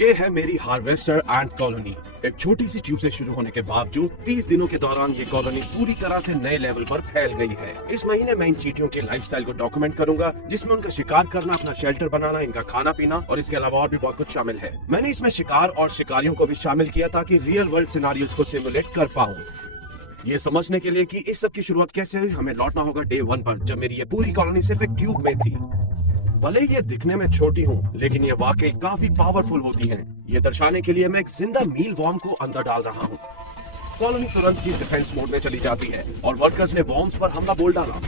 ये है मेरी हार्वेस्टर एंट कॉलोनी। एक छोटी सी ट्यूब से शुरू होने के बावजूद 30 दिनों के दौरान ये कॉलोनी पूरी तरह से नए लेवल पर फैल गई है। इस महीने मैं इन चींटियों के लाइफस्टाइल को डॉक्यूमेंट करूंगा, जिसमें उनका शिकार करना, अपना शेल्टर बनाना, इनका खाना पीना और इसके अलावा और भी बहुत कुछ शामिल है। मैंने इसमें शिकार और शिकारियों को भी शामिल किया ताकि रियल वर्ल्ड सिनारियोज को सिमुलेट कर पाऊँ। ये समझने के लिए कि इस सब की शुरुआत कैसे हुई, हमें लौटना होगा डे 1 पर, जब मेरी ये पूरी कॉलोनी सिर्फ एक ट्यूब में थी। भले ये दिखने में छोटी हूँ, लेकिन ये वाकई काफी पावरफुल होती हैं। ये दर्शाने के लिए मैं एक जिंदा मील वॉर्म को अंदर डाल रहा हूँ। कॉलोनी तुरंत ही डिफेंस मोड में चली जाती है और वर्कर्स ने वॉर्म्स पर हमला बोल डाला।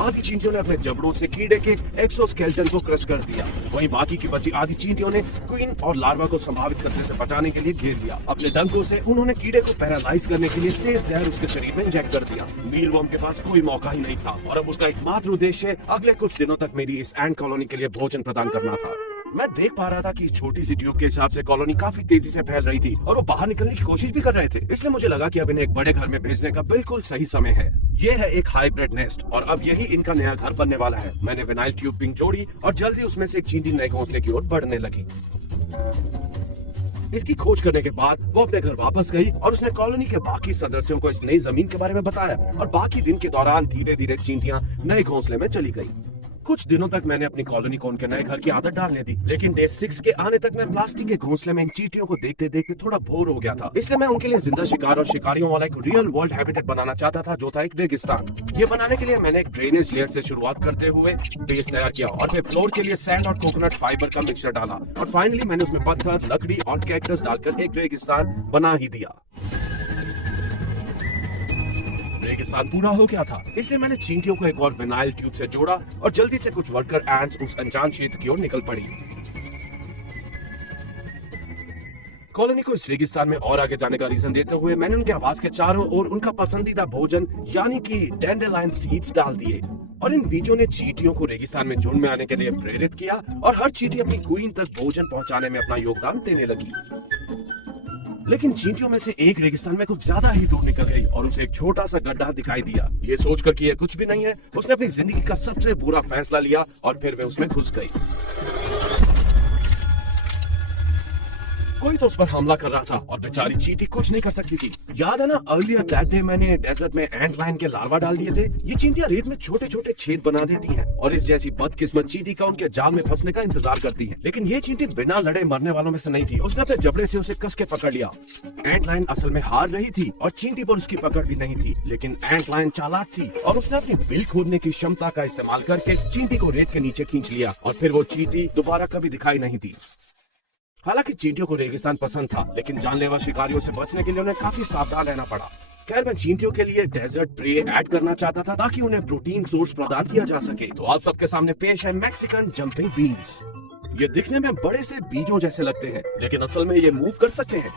आधी चींटियों ने अपने जबड़ों से कीड़े के एक्सोस्केलेटन को क्रश कर दिया। वहीं बाकी की बची आधी चींटियों ने क्वीन और लार्वा को संभावित खतरे से बचाने के लिए घेर लिया। अपने डंकों से उन्होंने कीड़े को पैरालाइज करने के लिए तेज जहर उसके शरीर में इंजेक्ट कर दिया। मीलवॉर्म के पास कोई मौका ही नहीं था और अब उसका एकमात्र उद्देश्य अगले कुछ दिनों तक मेरी इस एंट कॉलोनी के लिए भोजन प्रदान करना था। मैं देख पा रहा था कि इस छोटी सी ट्यूब के हिसाब से कॉलोनी काफी तेजी से फैल रही थी और वो बाहर निकलने की कोशिश भी कर रहे थे। इसलिए मुझे लगा कि अब इन्हें एक बड़े घर में भेजने का बिल्कुल सही समय है। ये है एक हाइब्रिड नेस्ट और अब यही इनका नया घर बनने वाला है। मैंने विनाइल ट्यूबिंग जोड़ी और जल्दी उसमें से एक चींटी नए घोंसले की ओर बढ़ने लगी। इसकी खोज करने के बाद वो अपने घर वापस गई और उसने कॉलोनी के बाकी सदस्यों को इस नई जमीन के बारे में बताया और बाकी दिन के दौरान धीरे धीरे चींटियां नए घोंसले में चली गई। कुछ दिनों तक मैंने अपनी कॉलोनी को उनके नए घर की आदत डालने दी, लेकिन डे 6 के आने तक मैं प्लास्टिक के घोंसले में इन चींटियों को देखते देखते थोड़ा बोर हो गया था। इसलिए मैं उनके लिए जिंदा शिकार और शिकारियों वाला एक रियल वर्ल्ड हैबिटेट बनाना चाहता था, जो था एक रेगिस्तान। ये बनाने के लिए मैंने एक ड्रेनेज लेयर से शुरुआत करते हुए बेस तैयार किया और फिर फ्लोर के लिए सैंड और कोकोनट फाइबर का मिक्सचर डाला और फाइनली मैंने उसमें पत्थर, लकड़ी और कैक्टस डालकर एक रेगिस्तान बना ही दिया। रेगिस्तान पूरा हो गया था, इसलिए मैंने चींटियों को एक और विनाइल ट्यूब से जोड़ा और जल्दी से कुछ वर्कर एंट्स उस अनजान क्षेत्र की ओर निकल पड़ी। कॉलोनी को इस रेगिस्तान में और आगे जाने का रीजन देते हुए मैंने उनके आवास के चारों ओर उनका पसंदीदा भोजन यानी कि डैंडेलाइन सीड्स डाल दिए और इन बीजों ने चींटियों को रेगिस्तान में झुंड में आने के लिए प्रेरित किया और हर चींटी अपनी क्वीन तक भोजन पहुंचाने में अपना योगदान देने लगी। लेकिन चींटियों में से एक रेगिस्तान में कुछ ज्यादा ही दूर निकल गई और उसे एक छोटा सा गड्ढा दिखाई दिया। ये सोचकर कि यह कुछ भी नहीं है, उसने अपनी जिंदगी का सबसे बुरा फैसला लिया और फिर वे उसमें घुस गई। कोई तो उस पर हमला कर रहा था और बेचारी चींटी कुछ नहीं कर सकती थी। याद है ना, अर्लियर दैट डे मैंने डेजर्ट में एंट लाइन के लार्वा डाल दिए थे। ये चींटियां रेत में छोटे छोटे छेद बना देती हैं और इस जैसी बदकिस्मत चींटी का उनके जाल में फंसने का इंतजार करती है। लेकिन ये चींटी बिना लड़े मरने वालों में से नहीं थी। उसने अपने जबड़े से उसे कस के पकड़ लिया। एंट लाइन असल में हार रही थी और चींटी पर उसकी पकड़ भी नहीं थी, लेकिन एंट लाइन चालाक थी और उसने अपनी बिल खोदने की क्षमता का इस्तेमाल करके चींटी को रेत के नीचे खींच लिया और फिर वो चींटी दोबारा कभी दिखाई नहीं दी। हालांकि चींटियों को रेगिस्तान पसंद था, लेकिन जानलेवा शिकारियों से बचने के लिए उन्हें काफी सावधान रहना पड़ा। खैर, मैं चींटियों के लिए डेजर्ट प्रे ऐड करना चाहता था ताकि उन्हें प्रोटीन सोर्स प्रदान किया जा सके। तो आप सबके सामने पेश है मैक्सिकन जंपिंग बीन्स। ये दिखने में बड़े से बीजों जैसे लगते हैं, लेकिन असल में ये मूव कर सकते हैं।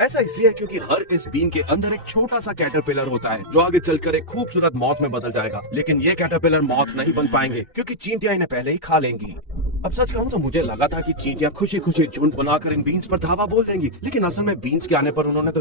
ऐसा इसलिए क्योंकि हर इस बीन के अंदर एक छोटा सा कैटरपिलर होता है जो आगे चलकर एक खूबसूरत मॉथ में बदल जाएगा। लेकिन ये कैटरपिलर मॉथ नहीं बन पाएंगे क्योंकि चींटियां इन्हें पहले ही खा लेंगी। अब सच कहूं तो मुझे लगा था कि चींटियां खुशी खुशी झुंड बनाकर इन बीन्स पर धावा बोल देंगी, लेकिन असल में बीन्स के आने पर उन्होंने तो